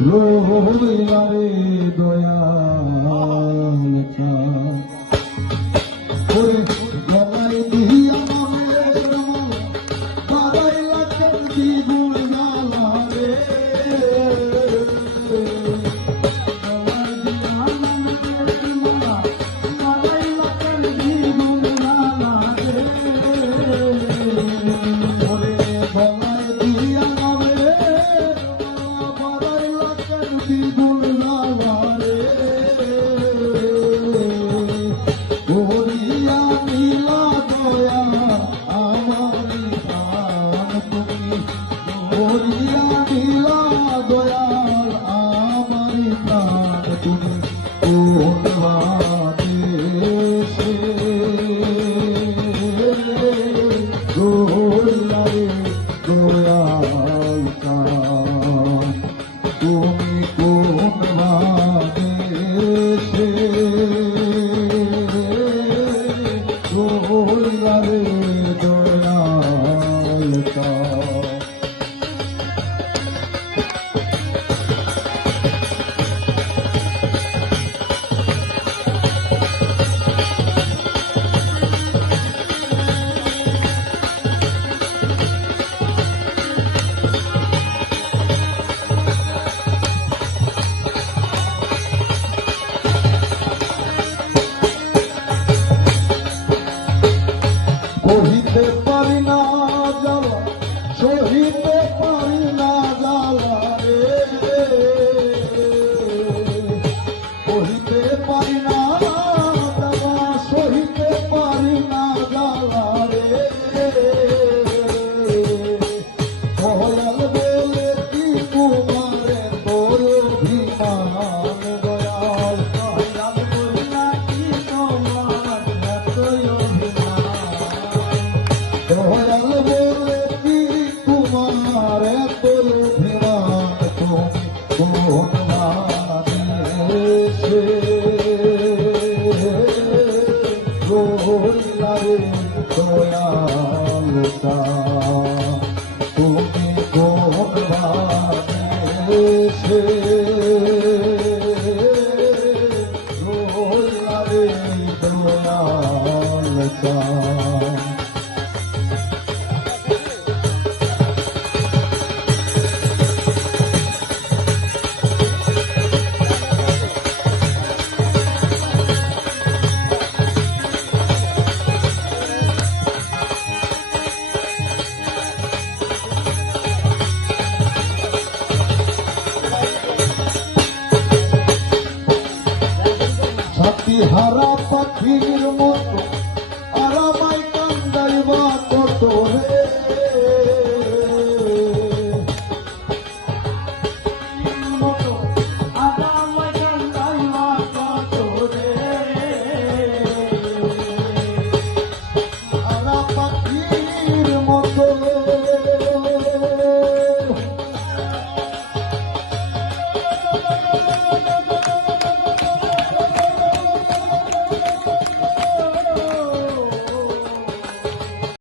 রইলা রে দয়াল ওরে গলায় দিয়া বাবাইলা কেন্দি গুণ গালা রে সহিতে পারি না জ্বালা সহিতে পারি না জ্বালা রে সহিতে পারি না জ্বালা সহিতে পারি না জ্বালা রে দয়াল বলে কি কুমারে তোর অভিমান দয়াল দয়াল বলে কি তোমার এত অভিমান দয়াল বলে কি তোমার এত অভিমান তুমি কোন মানেছে রইলা রে দয়ালুকা তুমি কোন মানেছে রইলা রে দয়ালুকা হারা পাখির মতো